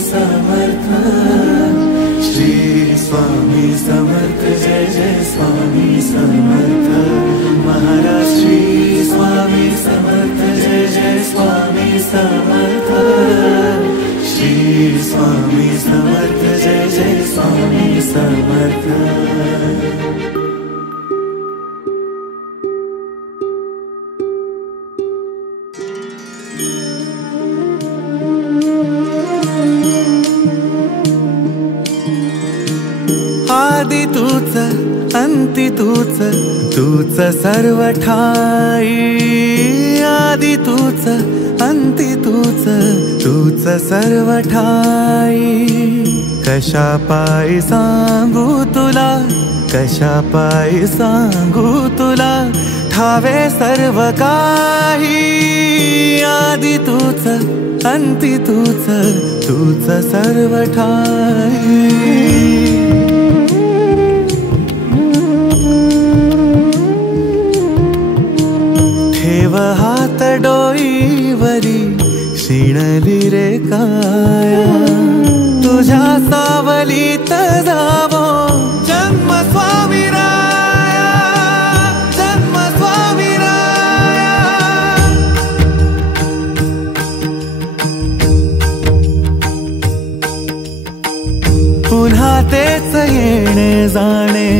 समर्थ, श्री स्वामी समर्थ, जय जय स्वामी समर्थ महाराज। श्री स्वामी समर्थ, जय जय स्वामी समर्थ, श्री स्वामी समर्थ, जय जय स्वामी समर्थ। आदि तूच अंति तूच, तूच सर्व ठाई। आदि तूच अंति तूच, तूच सर्व ठाई। कशा पायी सांगू तुला, कशा पायी सांगू तुला, ठावे सर्व काही। आदि तूच अंति तूच, तूच सर्व ठाई। ठेव हात डोईवरी, शिणली रे काया। तुझ्या सावलीत जावो जन्म स्वामी राया, जन्म स्वामी राया। पुन्हा तेच येणे जाणे,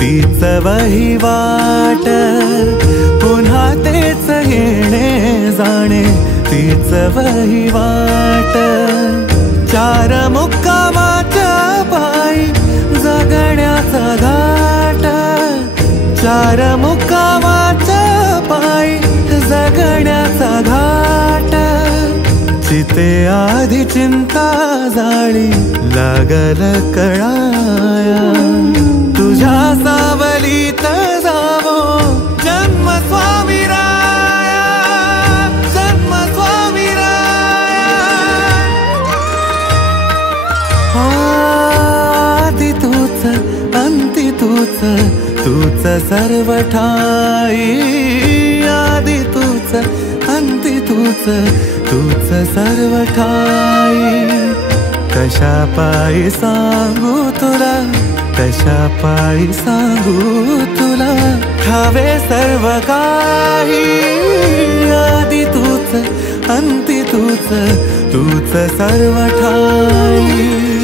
तीच वहिवाट। पुन्हा तेच येणे जाणे, तीच वहिवाट। चार मुक्कामाच्या पायी जगण्याचा घाट, चार मुक्कामाच्या पायी जगण्याचा घाट। चिते आधी चिंता जाळी लागल कळाया, तुझ्या सावलीत जावो जन्म स्वामी राया, जन्म स्वामी राया। आदि तूच अंति तूच, तूच सर्व ठाई। आदि तूच अंति तूच, तूच सर्व ठाई। कशा पायी सांगू तुला, कशा पायी सांगू तुला, ठावे सर्व काही। आदि तूच अंति तूच, तूच सर्व ठाई।